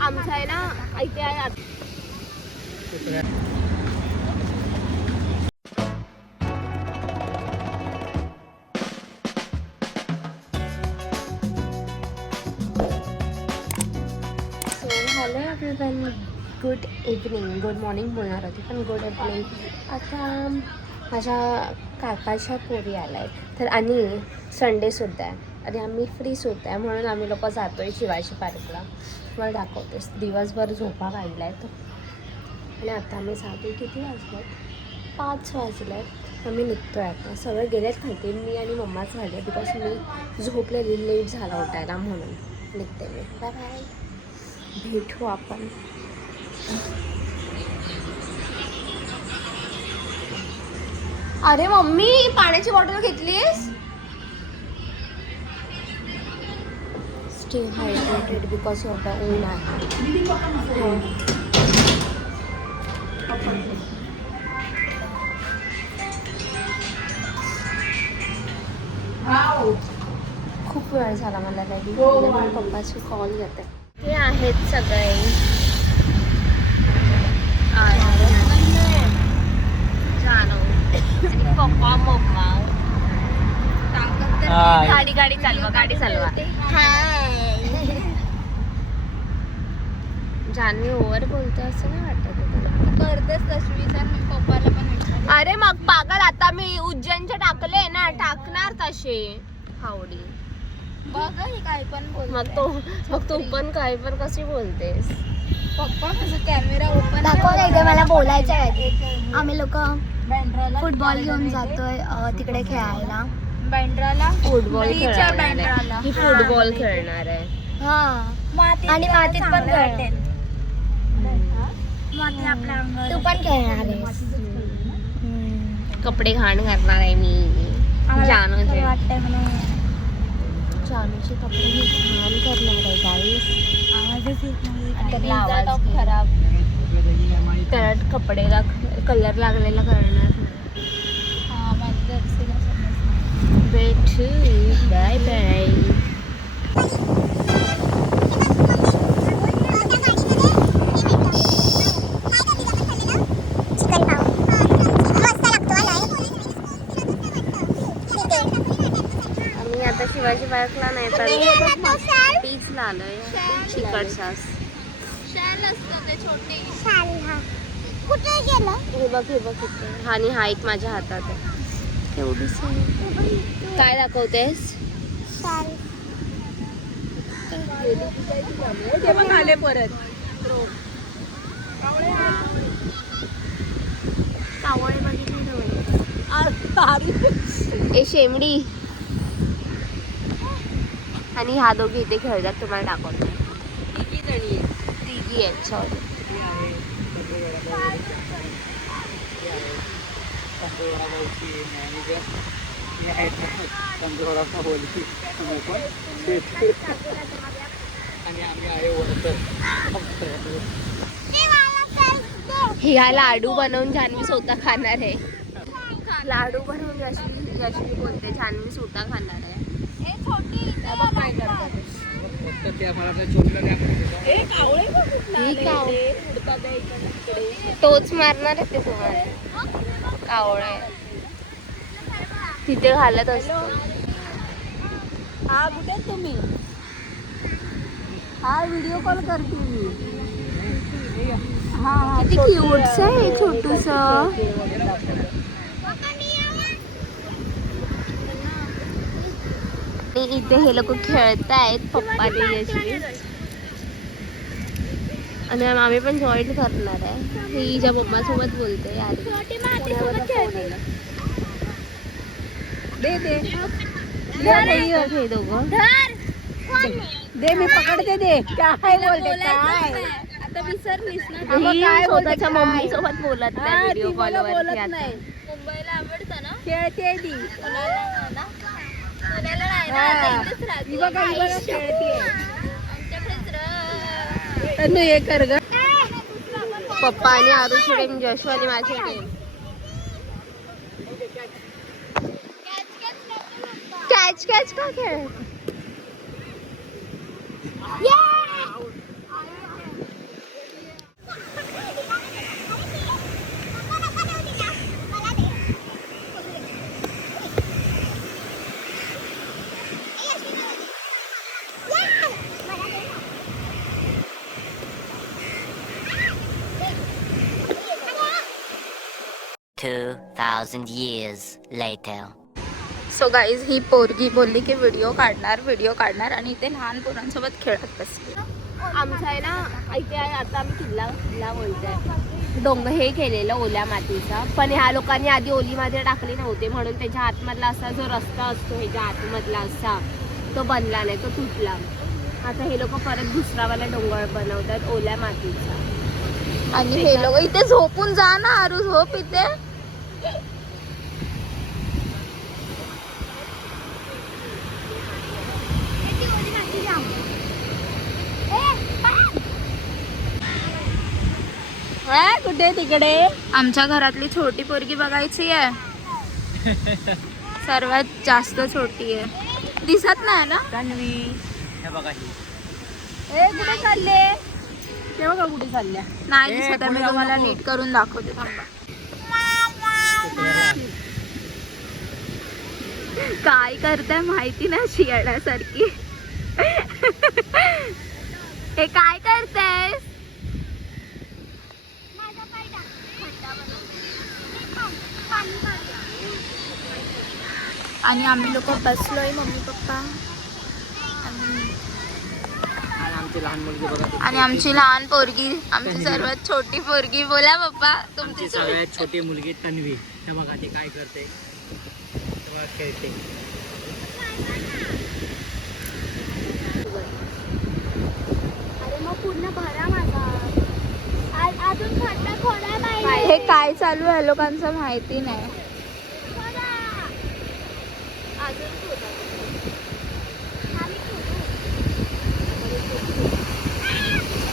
आमचा आहे ना इथे आहे. Hello everyone, good evening. Good morning बोलणार होती पण गुड इव्हनिंग. आता माझ्या काकाच्या पोरी आल्या आहेत तर आणि संडेसुद्धा आहे आणि आम्ही फ्रीसुद्धा आहे म्हणून आम्ही लोक जातो आहे शिवाजी पार्कला. मला दाखवतेस दिवसभर झोपा काढला आहे तो. आणि आता आम्ही जातो. किती वाजले आहेत? 5 वाजले आहेत. आम्ही निघतो आहे आता. सगळे गेलेत खाली, मी आणि मम्माच झाले बिकॉज मी झोपलेली, लेट झाला उठायला म्हणून निघते मी. बाय बाय, भेटू आपण. अरे मम्मी, पाण्याची बॉटल घेतलीस? Stay hydrated because of the ऊन आहे. खूप वेळ झाला मला रेडी व्हायला. पप्पाचे कॉल येते. हे आहेत सगळे. पप्पा मम्मा गाडी गाडी चालवा, गाडी चालवा. जानवी ओव्हर बोलते असं नाही वाटत तुला? करतेच तशी. पप्पाला पण. अरे मग पागल, आता मी उज्जैनचे टाकले ना, टाकणार तसे हावडी. बघ ही काय पण बोल. मग तू पण काय पण कशी बोलतेस? पप्पा कसं कॅमेरा ओपन दाखवलं इथे. मला बोलायचं आहे. आम्ही लोक फुटबॉल घेऊन जातोय तिकडे खेळायला. बँड्राला फुटबॉल बँड्राला. ही फुटबॉल खेळणार आहे. हा, आणि मातीत पण खेळते. तू पण खेळणार आहेस? कपडे घाण करणार आहे मी. जानूचे वाटतंय म्हणून. जानूचे कपडे मी घाण करणार आहे गाईस. आवाजच येत नाही. खराब. त्याला कपडेला कलर लागलेला करणार. भेटू, बाय बाय. आम्ही आता शिवाजी पार्कला नाही तर बीचला आलोय. चिकट सास असतो ते छोटे. कुठे गेलं? हे बघ इथे. आणि हा एक माझ्या हातात आहे. केवढीच काय दाखवतेस? आले परत. कावळे बघितले ए शेमडी. आणि ह्या दोघी इथे खेळतात. तुम्हाला दाखवतो. तिघी आहेत. सॉरी. ह्या लाडू बनवून जान्हवी स्वतः खाणार आहे. लाडू बनवून यशवी बोलते जान्हवी स्वतः खाणार आहे. काय करतात? तोच मारणार आहे ते तुम्हाला. कावळे तिथे घालत असतो. हा कुठे तुम्ही? हा व्हिडिओ कॉल करते मी. किती क्यूट्स आहे छोटूस. इथे हे लोक खेळतायत पप्पा ते यशवी. आणि आम्ही पण जॉईन करणार आहे. ही हिच्या पप्पा सोबत बोलते यार. दे दे हे दोघं दे, मी पकडते. दे काय बोलते काय? आता विसरलीस ना. ही स्वतःच्या मम्मी सोबत बोलत नाही व्हिडिओ कॉल वरती. आता मुंबईला आवडतं ना, खेळते ती. पुण्याला नाही ना, आता इथेच राहते. खेळते. हे कर ग. पप्पा आणि आरुषी टीम, जशू आणि माझी टीम. कॅच का खेळ? 2,000 years later. सो गाईज ही पोरगी बोलली की व्हिडिओ काढणार आणि इथे लहान पोरांसोबत खेळत बसली. आमचा आहे ना इथे आता आम्ही किल्ला बोलतोय. डोंगर हे केलेलं ओल्या मातीचा, पण ह्या लोकांनी आधी ओली माती टाकली नव्हती म्हणून त्याच्या आतमधला असा जो रस्ता असतो ह्याच्या आतमधला असा तो बनला नाही, तो तुटला. आता हे लोक परत दुसरावाला डोंगर बनवतात ओल्या मातीचा. आणि हे लोक इथे झोपून जा ना, आरू झोप इथे. कुठे तिकडे आमच्या घरातली छोटी पोरगी बघायची आहे. सर्वात जास्त छोटी आहे, दिसत नाही ना. कुठे चालले तेव्हा का कुठे चालल्या नाही दिसत, मी तुम्हाला नीट करून दाखवते थांबा. काय करताय माहिती ना, शियाळ्यासारखी. हे काय करताय? आणि आम्ही लोक बसलोय, मम्मी पप्पा आणि आमची लहान पोरगी, आमची सर्वात छोटी पोरगी. बोला पप्पा, तुमची सगळ्यात छोटी मुलगी तन्वी. हे बघा ती काय करते, खेळते. अरे मग पूर्ण भरा माझा. अजून खड्डा खोला पाहिजे. हे काय चालू आहे लोकांचं माहिती नाही.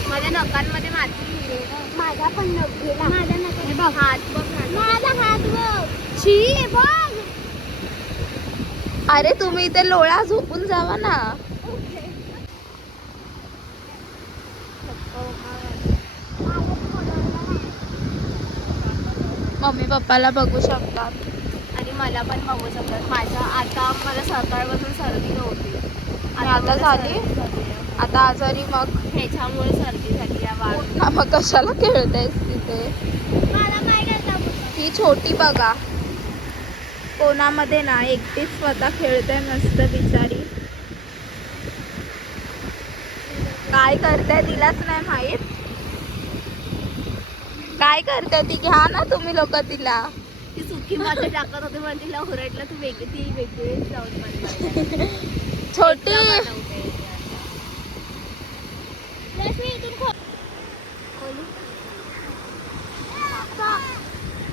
माझ्या नखांमध्ये माती. माझा पण नख गेला. माझा नख हात बघ माझा हात बघ. शी बघ. अरे तुम्ही इथे लोळा, झोपून जावा ना. मम्मी पप्पाला बघू शकतात आणि मला पण बघू शकतात. माझ्या आता मला सकाळपासून सर्दी नव्हती, आता झाली? सर्दी झाली. आता आजारी मग ह्याच्यामुळे सर्दी झाली या वाढ. हा, मग कशाला खेळतेस तिथे? मला काय करता. ही छोटी बघा कोणामध्ये ना एकटीच स्वतः खेळते मस्त बिचारी. काय करते तिलाच नाही माहित. काय करते ती, घ्या ना तुम्ही लोक तिला. ती सुकी माती टाकत होती म्हणून तिला ओरडलं, तू ती वेगळीच जाऊन बनवायला. छोटी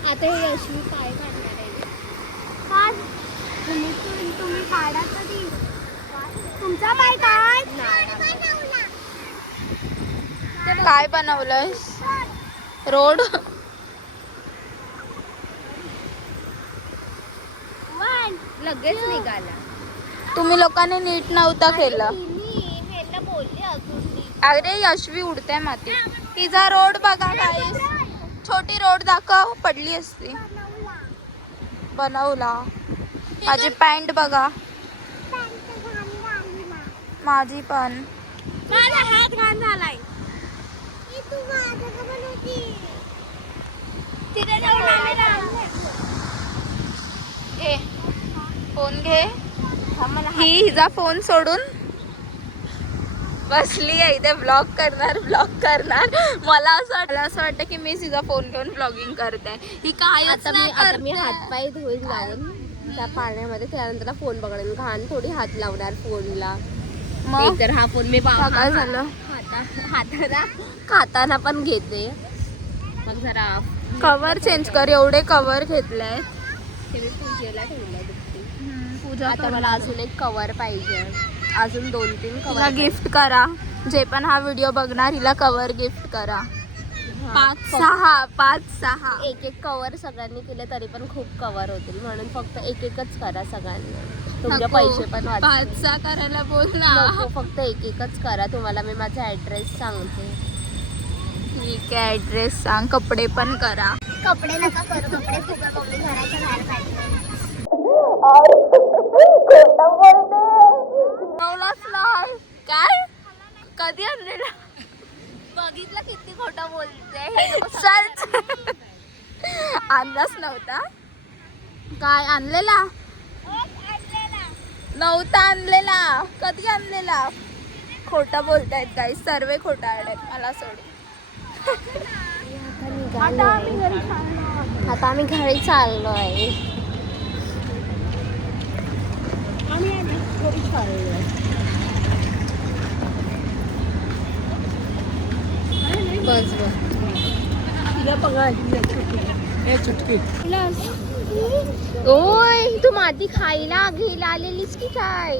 आता हे अश्वी पाय काढणार आहे. तुम्ही काढा कधी. तुमचा पाय काय काय बनवलंय? रोड. लगेच निघाला. तुम्ही लोकांनी नीट नव्हता केलं. बोलले अजून अरे यशवी उडते माती. तिचा रोड बघा गाईस, छोटी रोड दाखव, पडली असती. बनवला. माझी पॅन्ट बघा, माझी पण. माझा हात घाण झालाय. तिथे जाऊन घे फोन घे. ही हिचा फोन सोडून बसली आहे इथे, ब्लॉग करणार. मला असं वाटतं की मी तिचा फोन घेऊन ब्लॉगिंग करते. ही काय आता मी हातपाय धुवून जाऊन त्या पाण्यामध्ये त्यानंतर फोन पकडेन. घाण थोडी हात लावणार फोनला. मग तर हा फोन मी काय झालं? हाताला खाताना पण घेते. मग जरा कवर चेंज कर, एवढे कवर घेतलंय. पूजेला ठेवलं दुसरी. पूजा आता मला अजून एक कवर पाहिजे, अजून 2-3 हिला कवर गिफ्ट करा. जे पण हा व्हिडिओ बघणार हिला कवर गिफ्ट करा. 5-6 एक कवर सगळ्यांनी केले तरी पण खूप कवर होतील, म्हणून फक्त एकच करा सगळ्यांनी. तुमचे पैसे पण वाचतील. 5-6 करायला बोल ना. नको, फक्त एकच करा. तुम्हाला मी माझा ऍड्रेस सांगते. ठीक आहे, ऍड्रेस सांग. कपडे पण करा. कपडे नका करू. कपडे फुगा कपडे घराच्या बाहेर काढले. काय कधी आणलेला? बघितलं किती खोटं बोलते. सर्च आणलाच नव्हता काय आणलेला नव्हता आणलेला कधी आणलेला खोटा बोलतायत काही सर्व खोटा आहेत मला सोड आता आम्ही घरी चाललोय बस चुटकी ओय तू माती खायला घ्यायला आलेलीस की काय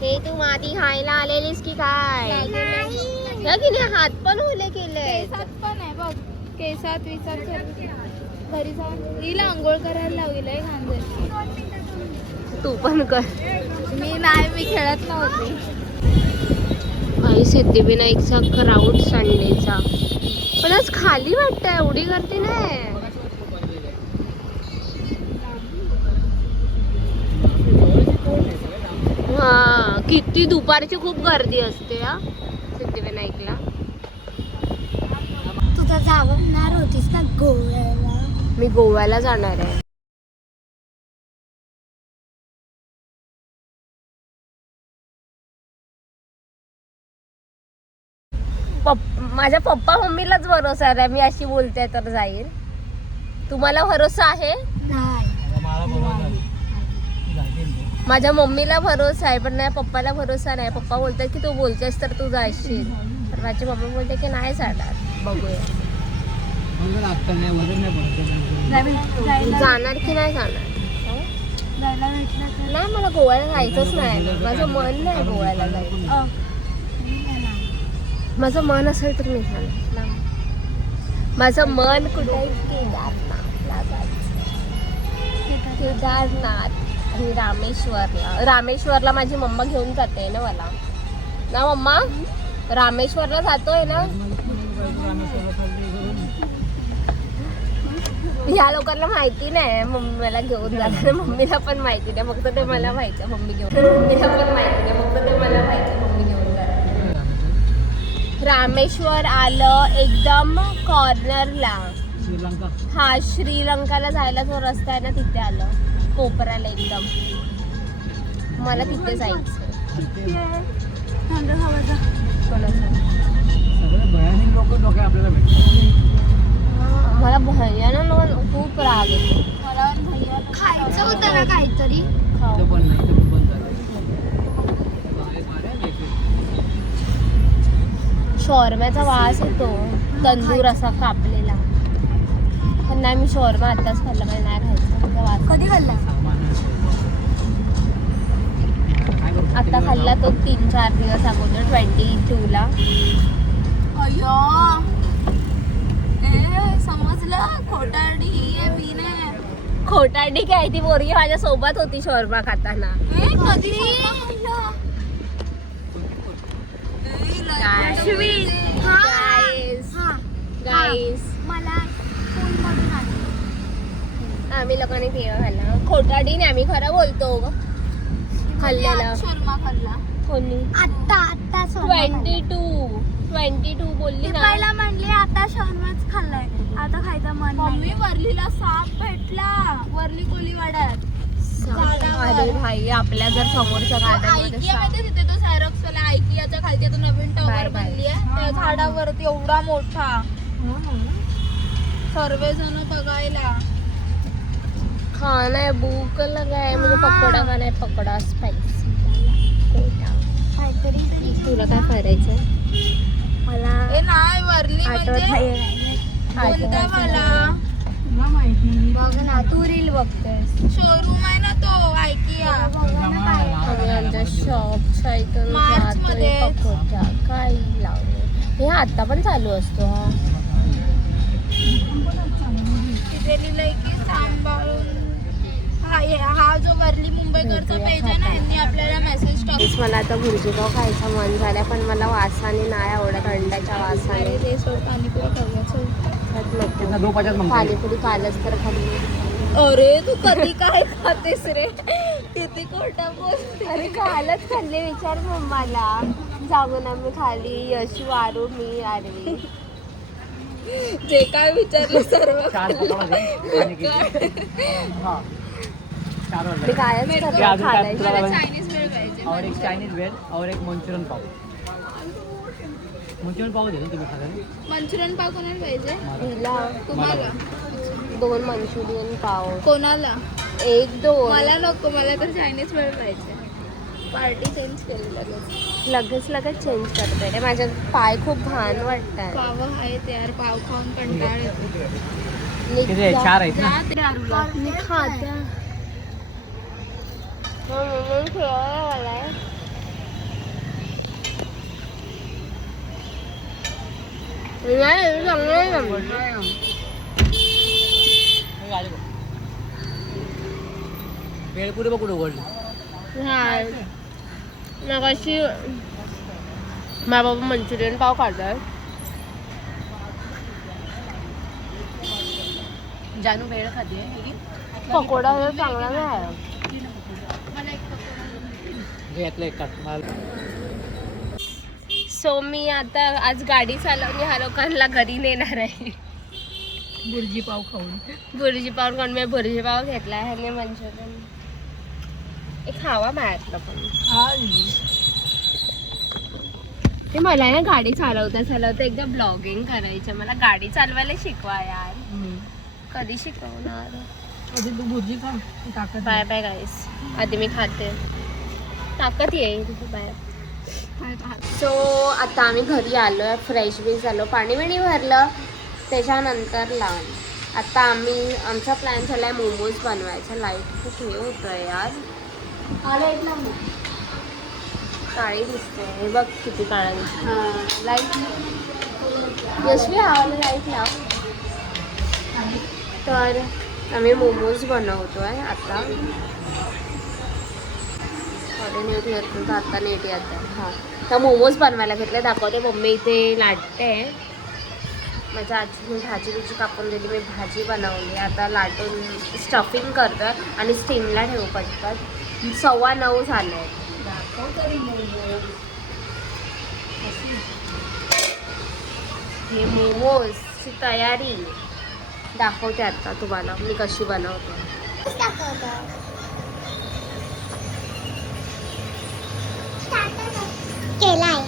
हे तू माती खायला आलेलीस की काय की नाही हात पण ओले केले केसात पण आहे बघ केसात विसात घरी जाऊन हिला आंघोळ करायला लावलंय खांदे तू पण कर मी खेळत नव्हती भाई सिद्धिविनायकचा क्राऊड संडेचा पण आज खाली वाटतं एवढी गर्दी नाही हा किती दुपारची खूप गर्दी असते हा सिद्धिविनायकला तुझा जाणार होतीस का गोव्याला मी गोव्याला जाणार आहे माझ्या पप्पा मम्मीलाच भरोसा आहे मी अशी बोलते तर जाईल तुम्हाला भरोसा आहे माझ्या मम्मीला भरोसा आहे पण नाही पप्पाला भरोसा नाही पप्पा बोलतात की तू बोलतेस तर तू जाशील तर माझी मम्मी बोलते की नाही जाणार बघूया जाणार की नाही जाणार नाही मला गोव्याला जायचंच नाही माझं मन नाही गोव्याला जायचं माझं मन असेल तर मी जाणार माझं मन कुठे केदारनाथला जायचं केदारनाथ आणि रामेश्वरला माझी मम्मा घेऊन जाते ना मला ना मम्मा रामेश्वरला जातोय ना ह्या लोकांना माहिती नाही मम्मी मला घेऊन जाते मम्मीला पण माहिती नाही फक्त ते मला माहिती आहे मम्मी घेऊन मम्मीला पण माहिती नाही फक्त ते मला माहिती मम्मी घेऊन जाते रामेश्वर आलं एकदम कॉर्नरला श्रीलंका हा श्रीलंकाला जायला जो रस्ता आहे ना तिथे आलं कोपऱ्याला एकदम मला तिथे जायचं सगळे भयानक लोक डोके आपल्याला भेटतात मला भयानक खूप राग येतो मला पण भैया खायचं होतं ना काहीतरी खाऊ. इथं पण नाही इथं पण बंद शॉर्म्याचा वास येतो तंदूर असा कापलेला पण नाही मी शॉर्मा आताच खाल्ला म्हणजे नाही खायचं त्याचा वास कधी खाल्ला आता खाल्ला तो 3-4 दिवस अगोदर 22ला अय्यो समजलं खोटारडी ही आहे मी नाही खोटारडी काय ती पोरगी माझ्या सोबत होती शॉर्मा खाताना कधी गाईस मला स्कूलमधून आली आम्ही लोकांनी तेव्हा खाल्ला खोटारडी नाही आम्ही खरं बोलतो खाल्लेला शोरमा खाल्ला कोणी आत्ता 22 बोलली ना पहिला म्हणली आता शर्माच खाल्लाय आता खायचा मन मम्मी वरलीला साप भेटला वरली कोलीवाड्यात अरे भाई आपल्या जर समोरच्या आयकिया माहिती तिथे तो सायरॉक्स वाला आयकियाच्या खालती तो नवीन बाय, टॉवर बाय. बनली आहे त्या झाडावरती एवढा मोठा सर्वजण बघायला खाना है भूख लगा है मुझे पकोडा खाना है पकोडा स्पाइसी काहीतरी तुला काय करायचं मला ए नाही वरली आठवत म्हणजे कोणता वाला बघ ना तू रील बघतेस शोरूम आहे ना तो आयकिया आम्ही आमच्या शॉपच्या इथून मार्च जातोय मध्ये. पकोडा काय लावले हे आता पण चालू असतो हा तिथे लिहिलंय की सांभाळून हा जो वरली मुंबईकरचा पेज आहे ना यांनी आपल्याला मेसेज टाकला मला आता भुर्जीपाव खायचा मन झालाय पण मला वासाने नाही आवडत अंड्याच्या वासाने ते सोड पाणीपुरी खायचं त्यांना झोपायच्याच मग पाणीपुरी कालच तर खाल्ली अरे तू कधी काय खातेस रे किती खोटा बोलते अरे कालच खाल्ले विचार मम्माला जाऊन आम्ही खाली यशू आरू मी आरवी जे काय विचारलं सर्व 4 पकोडा दे आणि किती हां 4 मी कायच ते करते अजून काय खायला. तुला चायनीज वेळ पाहिजे और एक चायनीज वेल और एक मंचुरियन पाव. मंचुरियन पाव दे ना तुम्ही खाताना. मंचुरियन पाव कोणाला पाहिजे हिला तुम्हाला 2 मंचुरियन पाव. कोणाला 1-2 मला नको मला तर चायनीज वेळ पाहिजे पार्टी चेंज केली लगेच लगेच चेंज करते रे. माझ्या पाय खूप घाण वाटतात. पाव आहेत यार पाव खाऊन कंटाळ येतो किती आहे? 4 आहेत ना. जा ते दारूला. मी खाते. म्हणून खेळायला आलाय. नाही चांगलं भेळपुरी बघ कुठं उघडली. मगाशी माझा बाबा मंचुरियन पाव खाल्लाय. जानू भेळ खाते. पकोडा हे चांगला नाही आहे. यातलं एक काढ मला. सो मी आता आज गाडी चालवून ह्या लोकांना घरी नेणार आहे. बुर्जी पाव खाऊन भुर्जी पाव खाऊन मी भुर्जी पाव घेतला आहे मंचुरियन. एक खावा माझ्यातलं पण. ते मला ना गाडी चालवता एकदा ब्लॉगिंग करायचं. मला गाडी चालवायला शिकवा यार. कधी शिकवणार. आधी तू बुर्जी खा ताकद बाय बाय गाईस. आधी मी खाते ताकद येईल. बाय. सो आता आम्ही घरी आलो आहे. फ्रेश बी झालो. पाणी बिणी भरलं त्याच्यानंतर लावून आता आमचा प्लॅन झाला आहे मोमोज बनवायचा. लाईट खूप हे होतं आहे यार. काळी दिसते. हे बघ किती काळा दिसते. लाईट यशवी आवाला लाईट लाव. तर आम्ही मोमोज बनवतो आहे आता. नेट येत आता नेट येत आहे. हां तर मोमोज बनवायला घेतले. दाखवते. मम्मी इथे लाटते. माझ्या आजीने भाजी बिजी कापून दिली. मी भाजी बनवली. आता लाटून स्टफिंग करतो आहे आणि स्टीमला ठेवू पटकन. 9:15 झाले. हे मोमोजची तयारी दाखवते आता तुम्हाला मी कशी बनवते. केलाय.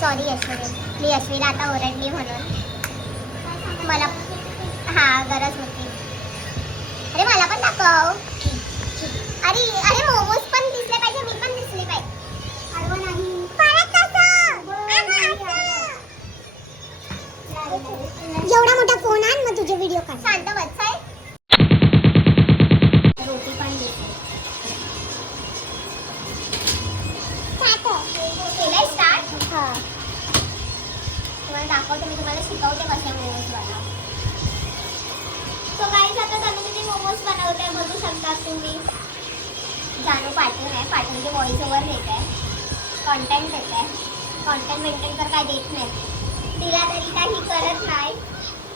सॉरी यशवी. मी यशवीला आता ओरडली म्हणून. मला गरज होती. अरे मला पण दाखव. अरे अरे मोमोज पण दिसले पाहिजे. मी पण दिसले पाहिजे. अरे नाही परत कसं. एवढा मोठा फोन आण मग तुझे व्हिडिओ काढ. शांत बस. रोटी पण दिसते. केलंय स्टार्ट. तुम्हाला दाखवते. मी तुम्हाला शिकवते कसे मोमोज बनव. सो गाईज आता मी मोमोज बनवते. बघू शकता तुम्ही. जानू पाठवून आहे. पाठवून व्हॉइस ओव्हर देत आहे. कॉन्टेंट देत आहे. कॉन्टेंट मेंटेन तर काय देत नाही. तिला तरी काही करत नाही.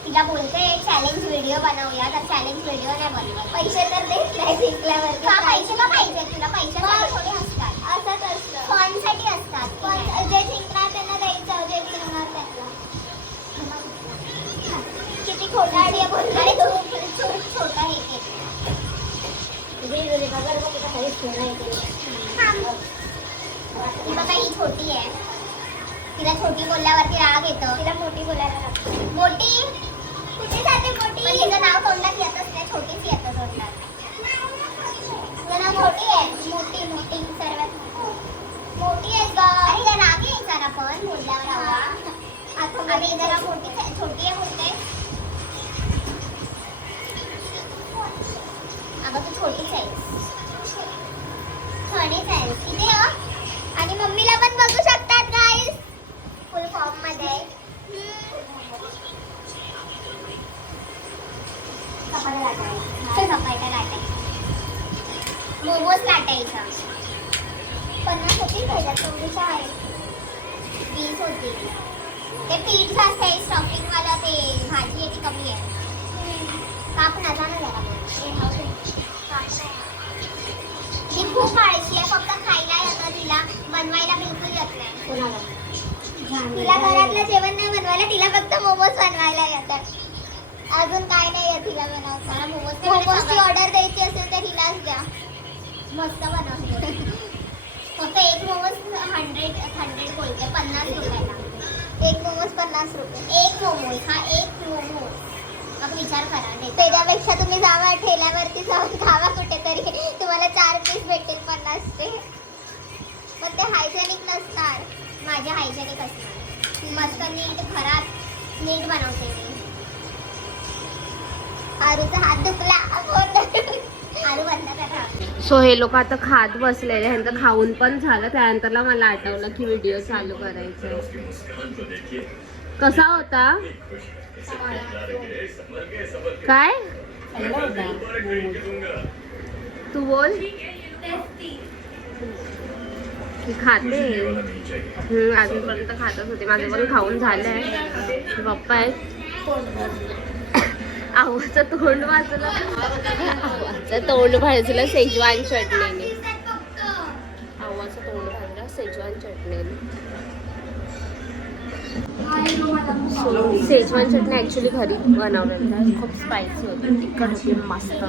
तिला बोलते चॅलेंज व्हिडिओ बनवूया. तर चॅलेंज व्हिडिओ नाही बनवत. पैसे तर देत नाही जिंकल्यावर. का पैसे का पाहिजे तुला. पैसे थोडे असतात. असंच असतं. फॉनसाठी असतात. जे जिंकणार त्यांना द्यायचं. जे जिंकणार त्यांना. किती खोटा आयडिया बोलणारे छोटा एक बघा ही छोटी आहे. तिला छोटी बोलल्यावरती राग येतो. तिला मोठी बोलायला लागतं. मोठी कुठे जाते मोठी. पण तिचं नाव तोंडात येतच नाही. छोटीच येतं तोंडात. तुझं नाव मोठी आहे. मोठी मोठी सर्वात मोठी आहे ग. अरे या राग यायचा ना पण बोलल्यावर हवा. आता अरे जरा मोठी छोटी आहे बोलते. अगं तू छोटीच आहे. छोटीच आहे. इथे आणि मम्मीला पण बघू शकतात गाईस. फुल फॉर्म मध्ये. मोमोज लाटायचा. 50 होती पाहिजे. 40 आहे. 20 होती. ते पीठ जास्त आहे. स्टफिंग वाला ते भाजी आहे ती कमी आहे. काप ना जाणं जरा. ती खूप आळशी आहे. फक्त खायला येतं तिला. बनवायला बिलकुल येत नाही. तिला घरातलं जेवण नाही बनवायला बनवायला, तिला फक्त मोमोज बनवायला येतात. अजून काय नाही येत तिला बनवता. मोमोजची ऑर्डर द्यायची असेल तर हिलाच द्या, मस्त बनवते. फक्त एक मोमोज 100 बोलते, 50 रुपयाला. एक मोमोज 50 रुपये. एक मोमोज, हा एक मोमोज. मग विचार करा, त्याच्यापेक्षा तुम्ही जावा ठेल्यावरती जाऊन खावा कुठेतरी, तुम्हाला 4 पीस भेटेल 50चे. पण ते हायजेनिक नसणार. माझे हायजेनिक असणार, मस्त नीट घरात नीट बनवते मी. आरूचा हात दुखला. आरू बंद करा. सो हे लोक आता खात बसलेले, ह्यांचं खाऊन पण झालं. त्यानंतरला मला आठवलं की व्हिडिओ चालू करायचं. कसा होता काय तू बोल की खाते. अजूनपर्यंत खातच होते. माझं पण खाऊन झालंय. पप्पा आहेत. आवाचं तोंड वाचलं, आवाचं तोंड भाजलं शेजवान चटणीने. आवाचं तोंड भाजलं शेजवान चटणीने. शेजवान चटणी ॲक्च्युली घरी बनवलेली, खूप स्पायसी होती, तिखट होती, मस्त.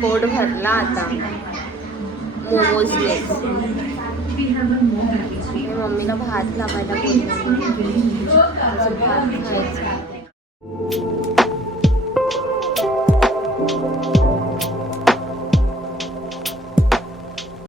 पोट भरला आता मोमोजने. मम्मीला भात लावायला बोलले, भात खायचं.